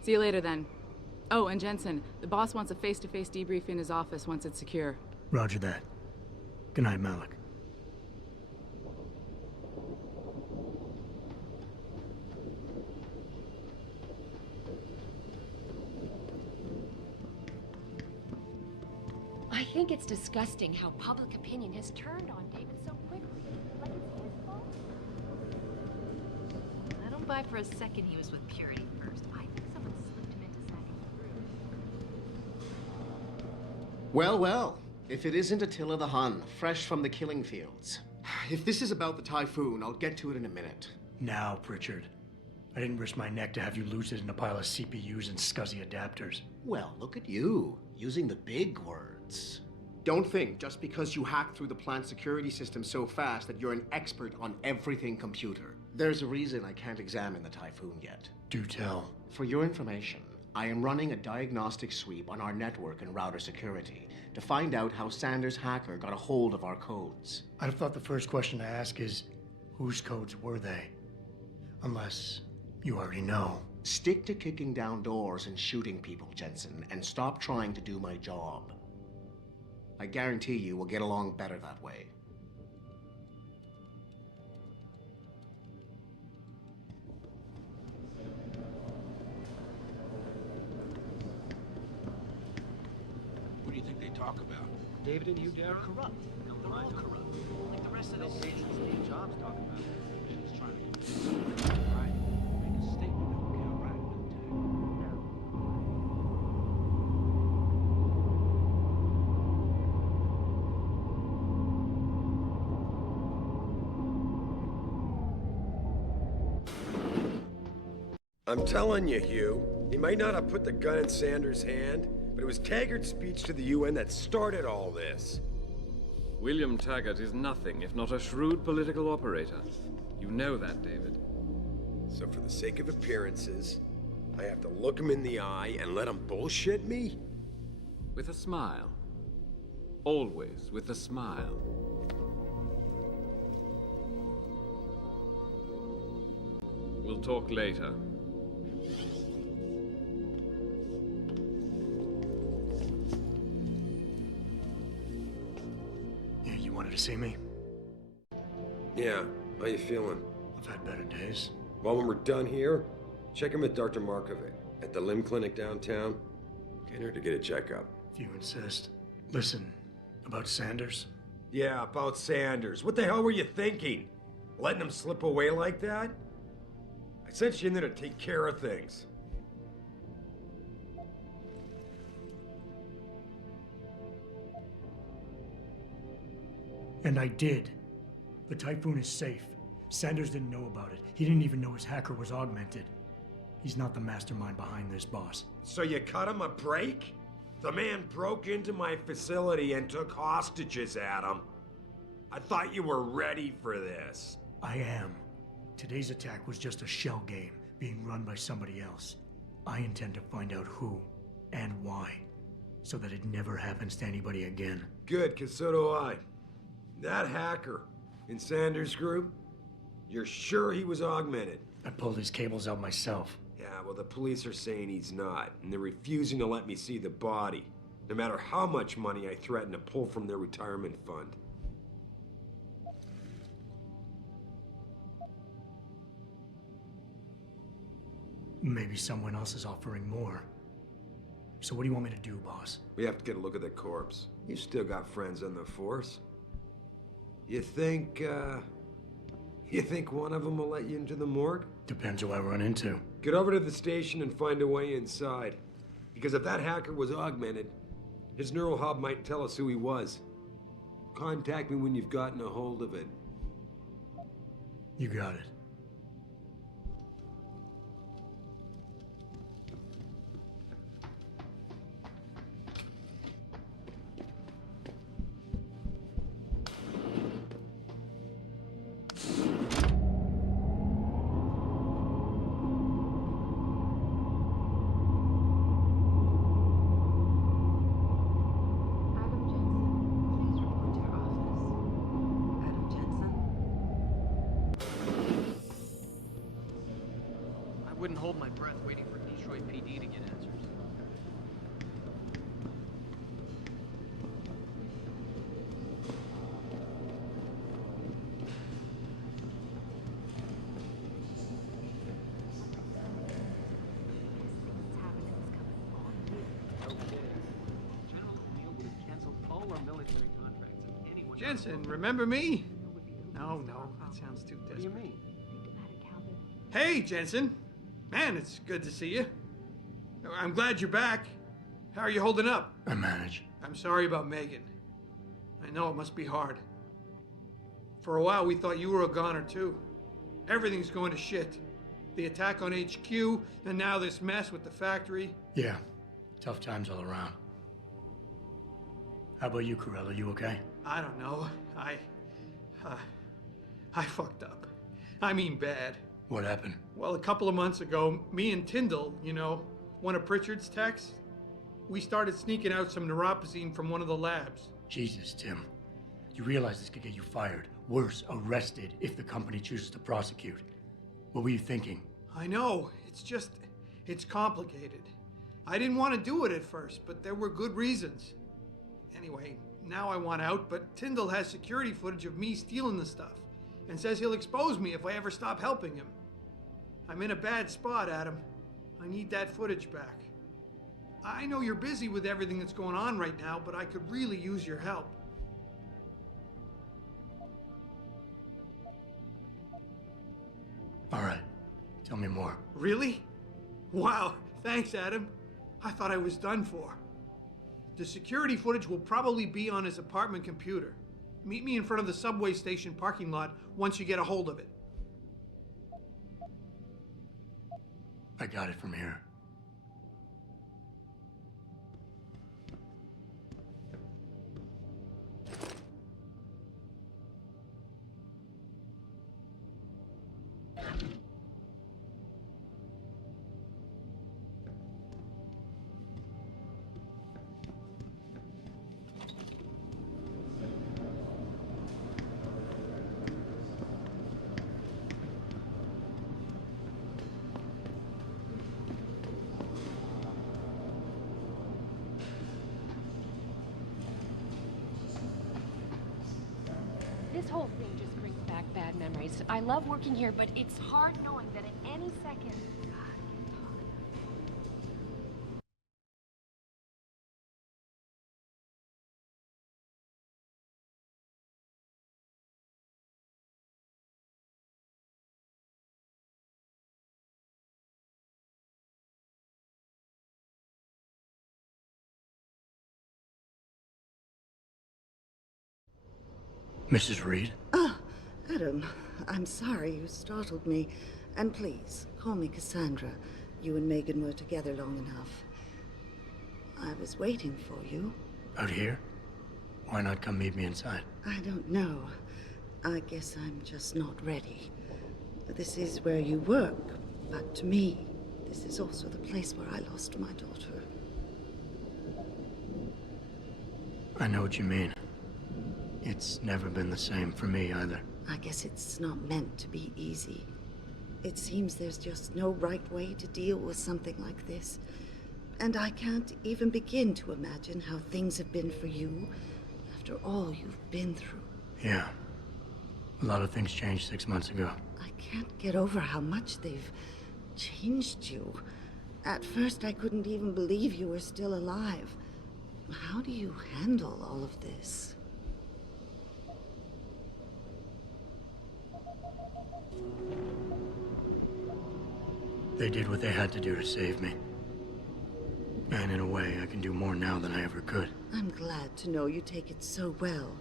See you later, then. Oh, and Jensen, the boss wants a face-to-face debrief in his office once it's secure. Roger that. Good night, Malik. I think it's disgusting how public opinion has turned on David so quickly. Like it's his fault. I don't buy for a second he was with Purity first. I think someone slipped him into sagging through. Well, well. If it isn't Attila the Hun, fresh from the killing fields. If this is about the Typhoon, I'll get to it in a minute. Now, Pritchard. I didn't risk my neck to have you lose it in a pile of CPUs and scuzzy adapters. Well, look at you, using the big words. Don't think just because you hacked through the plant security system so fast that you're an expert on everything computer. There's a reason I can't examine the Typhoon yet. Do tell. For your information, I am running a diagnostic sweep on our network and router security to find out how Sanders' hacker got a hold of our codes. I'd have thought the first question to ask is, whose codes were they? Unless you already know. Stick to kicking down doors and shooting people, Jensen, and stop trying to do my job. I guarantee you we'll get along better that way. What do you think they talk about? David and you, Darren? Corrupt. They're all corrupt. Like the rest of those agents Steve Jobs talk about. Just trying to right. Make a statement that will counteract an attack. I'm telling you, Hugh, he might not have put the gun in Sanders' hand, but it was Taggart's speech to the UN that started all this. William Taggart is nothing if not a shrewd political operator. You know that, David. So for the sake of appearances, I have to look him in the eye and let him bullshit me? With a smile. Always with a smile. We'll talk later. You wanted to see me? Yeah, how you feeling? I've had better days. Well, when we're done here, check in with Dr. Markovic at the limb clinic downtown. Get her to get a checkup. If you insist. Listen, about Sanders? Yeah, about Sanders. What the hell were you thinking? Letting him slip away like that? I sent you in there to take care of things. And I did. The Typhoon is safe. Sanders didn't know about it. He didn't even know his hacker was augmented. He's not the mastermind behind this, boss. So you cut him a break? The man broke into my facility and took hostages, Adam. I thought you were ready for this. I am. Today's attack was just a shell game being run by somebody else. I intend to find out who and why, so that it never happens to anybody again. Good, 'cause so do I. That hacker in Sanders' group, you're sure he was augmented? I pulled his cables out myself. Yeah, well, the police are saying he's not, and they're refusing to let me see the body, no matter how much money I threaten to pull from their retirement fund. Maybe someone else is offering more. So what do you want me to do, boss? We have to get a look at the corpse. You still got friends on the force. You think one of them will let you into the morgue? Depends who I run into. Get over to the station and find a way inside. Because if that hacker was augmented, his neural hub might tell us who he was. Contact me when you've gotten a hold of it. You got it. I wouldn't hold my breath waiting for Detroit PD to get answers. Jensen, remember me? No, that sounds too desperate. What do you mean? Hey, Jensen. Man, it's good to see you. I'm glad you're back. How are you holding up? I manage. I'm sorry about Megan. I know it must be hard. For a while, we thought you were a goner, too. Everything's going to shit. The attack on HQ, and now this mess with the factory. Yeah, tough times all around. How about you, Corella? You okay? I don't know. I fucked up. I mean bad. What happened? Well, a couple of months ago, me and Tyndall, you know, one of Pritchard's techs, we started sneaking out some neuropozyne from one of the labs. Jesus, Tim. You realize this could get you fired. Worse, arrested if the company chooses to prosecute. What were you thinking? I know. It's complicated. I didn't want to do it at first, but there were good reasons. Anyway, now I want out, but Tyndall has security footage of me stealing the stuff and says he'll expose me if I ever stop helping him. I'm in a bad spot, Adam. I need that footage back. I know you're busy with everything that's going on right now, but I could really use your help. All right. Tell me more. Really? Wow. Thanks, Adam. I thought I was done for. The security footage will probably be on his apartment computer. Meet me in front of the subway station parking lot once you get a hold of it. I got it from here. This whole thing just brings back bad memories. I love working here, but it's hard knowing that at any second... Mrs. Reed? Ah, Adam, I'm sorry you startled me. And please, call me Cassandra. You and Megan were together long enough. I was waiting for you. Out here? Why not come meet me inside? I don't know. I guess I'm just not ready. This is where you work, but to me, this is also the place where I lost my daughter. I know what you mean. It's never been the same for me either. I guess it's not meant to be easy. It seems there's just no right way to deal with something like this. And I can't even begin to imagine how things have been for you after all you've been through. Yeah. A lot of things changed 6 months ago. I can't get over how much they've changed you. At first, I couldn't even believe you were still alive. How do you handle all of this? They did what they had to do to save me. And in a way, I can do more now than I ever could. I'm glad to know you take it so well.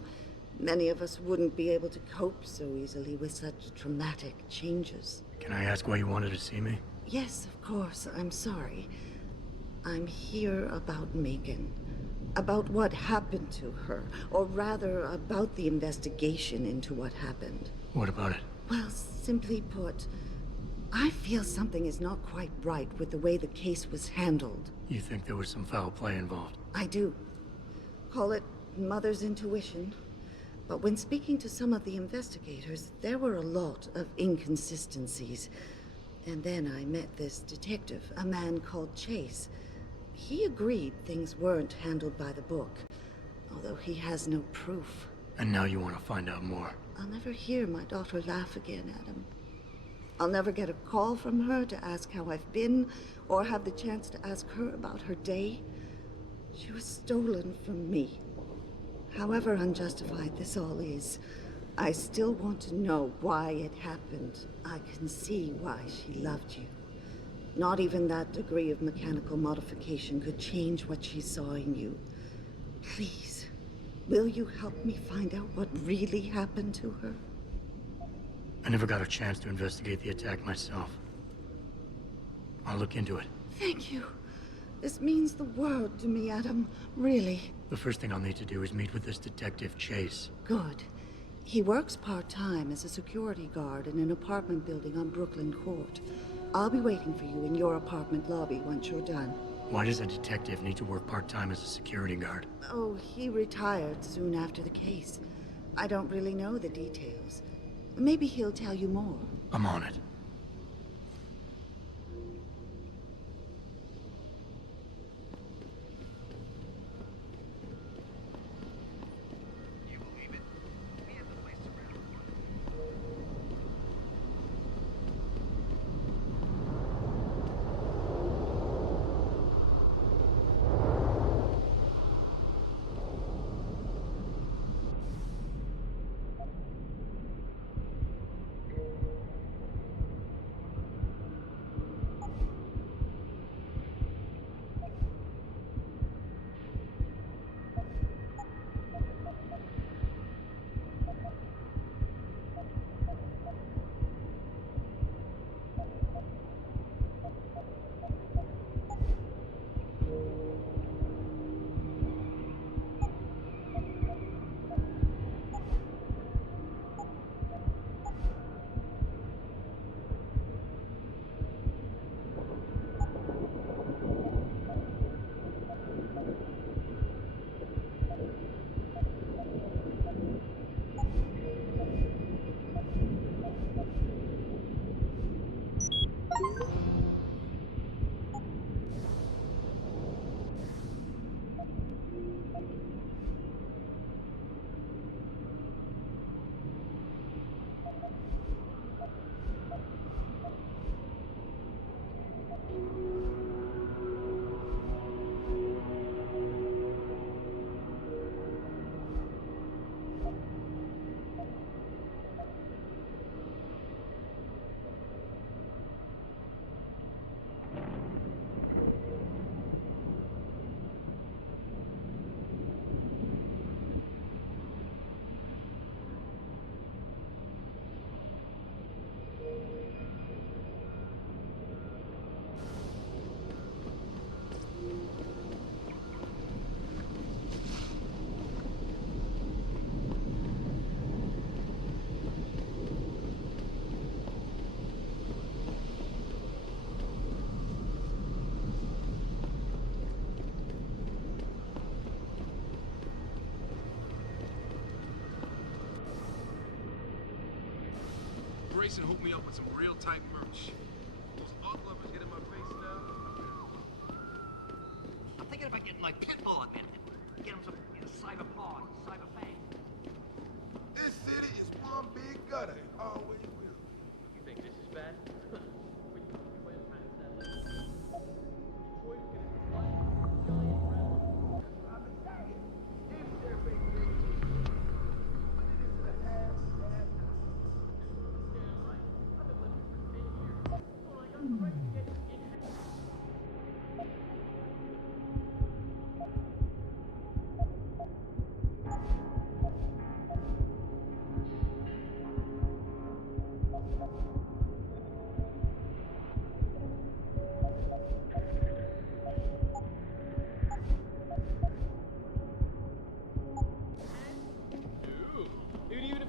Many of us wouldn't be able to cope so easily with such traumatic changes. Can I ask why you wanted to see me? Yes, of course. I'm sorry. I'm here about Megan. About what happened to her. Or rather, about the investigation into what happened. What about it? Well, simply put, I feel something is not quite right with the way the case was handled. You think there was some foul play involved? I do. Call it mother's intuition. But when speaking to some of the investigators, there were a lot of inconsistencies. And then I met this detective, a man called Chase. He agreed things weren't handled by the book, although he has no proof. And now you want to find out more? I'll never hear my daughter laugh again, Adam. I'll never get a call from her to ask how I've been, or have the chance to ask her about her day. She was stolen from me. However unjustified this all is, I still want to know why it happened. I can see why she loved you. Not even that degree of mechanical modification could change what she saw in you. Please, will you help me find out what really happened to her? I never got a chance to investigate the attack myself. I'll look into it. Thank you. This means the world to me, Adam. Really. The first thing I'll need to do is meet with this detective, Chase. Good. He works part-time as a security guard in an apartment building on Brooklyn Court. I'll be waiting for you in your apartment lobby once you're done. Why does a detective need to work part-time as a security guard? Oh, he retired soon after the case. I don't really know the details. Maybe he'll tell you more. I'm on it. Grayson hooked me up with some real tight merch. Those odd lovers get in my face now. I'm thinking about getting my pit bull in. Get him some cyber paw, cyber fang. This city is one big gutter. It always will. You think this is bad?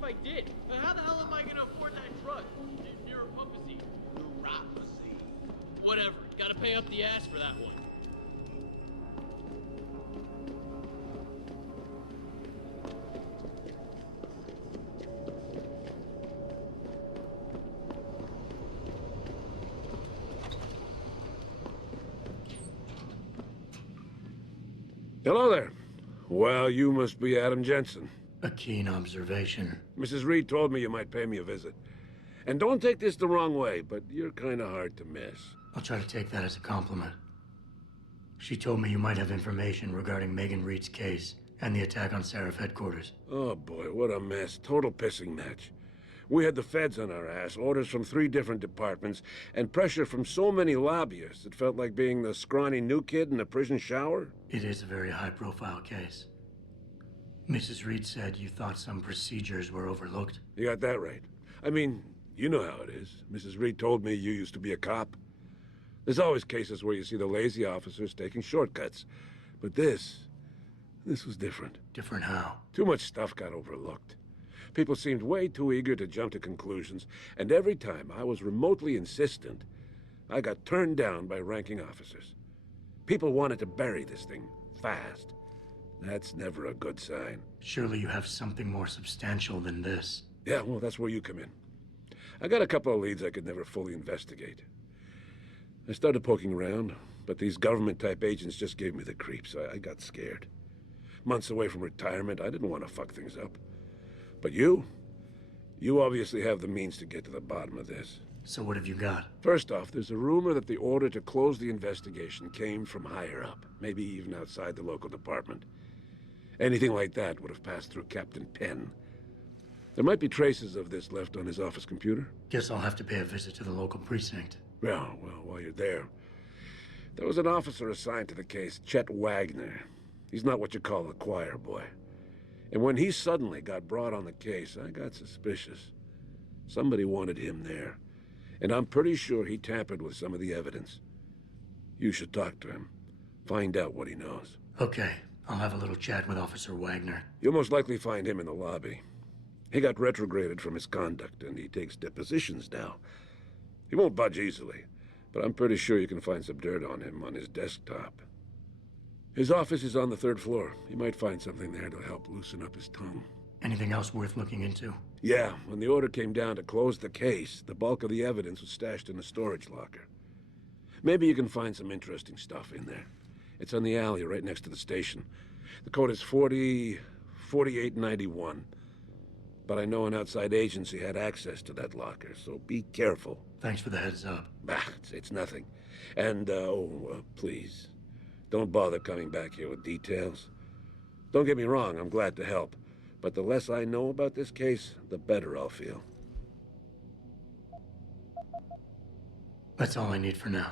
I did. But how the hell am I gonna afford that drug? Neuropathy. Neuropathy. Whatever. Gotta pay up the ass for that one. Hello there. Well, you must be Adam Jensen. A keen observation. Mrs. Reed told me you might pay me a visit. And don't take this the wrong way, but you're kind of hard to miss. I'll try to take that as a compliment. She told me you might have information regarding Megan Reed's case and the attack on Seraph headquarters. Oh boy, what a mess. Total pissing match. We had the feds on our ass, orders from 3 different departments, and pressure from so many lobbyists it felt like being the scrawny new kid in the prison shower. It is a very high-profile case. Mrs. Reed said you thought some procedures were overlooked. You got that right. I mean, you know how it is. Mrs. Reed told me you used to be a cop. There's always cases where you see the lazy officers taking shortcuts. But this was different. Different how? Too much stuff got overlooked. People seemed way too eager to jump to conclusions, and every time I was remotely insistent, I got turned down by ranking officers. People wanted to bury this thing fast. That's never a good sign. Surely you have something more substantial than this. Yeah, well, that's where you come in. I got a couple of leads I could never fully investigate. I started poking around, but these government-type agents just gave me the creeps. I got scared. Months away from retirement, I didn't want to fuck things up. But you obviously have the means to get to the bottom of this. So what have you got? First off, there's a rumor that the order to close the investigation came from higher up, maybe even outside the local department. Anything like that would have passed through Captain Penn. There might be traces of this left on his office computer. Guess I'll have to pay a visit to the local precinct. Well, while you're there, there was an officer assigned to the case, Chet Wagner. He's not what you call a choir boy. And when he suddenly got brought on the case, I got suspicious. Somebody wanted him there. And I'm pretty sure he tampered with some of the evidence. You should talk to him. Find out what he knows. Okay, I'll have a little chat with Officer Wagner. You'll most likely find him in the lobby. He got retrograded from his conduct, and he takes depositions now. He won't budge easily, but I'm pretty sure you can find some dirt on him on his desktop. His office is on the 3rd floor. You might find something there to help loosen up his tongue. Anything else worth looking into? Yeah, when the order came down to close the case, the bulk of the evidence was stashed in a storage locker. Maybe you can find some interesting stuff in there. It's on the alley right next to the station. The code is 4891. But I know an outside agency had access to that locker, so be careful. Thanks for the heads up. Bah, it's nothing. And, please, don't bother coming back here with details. Don't get me wrong, I'm glad to help. But the less I know about this case, the better I'll feel. That's all I need for now.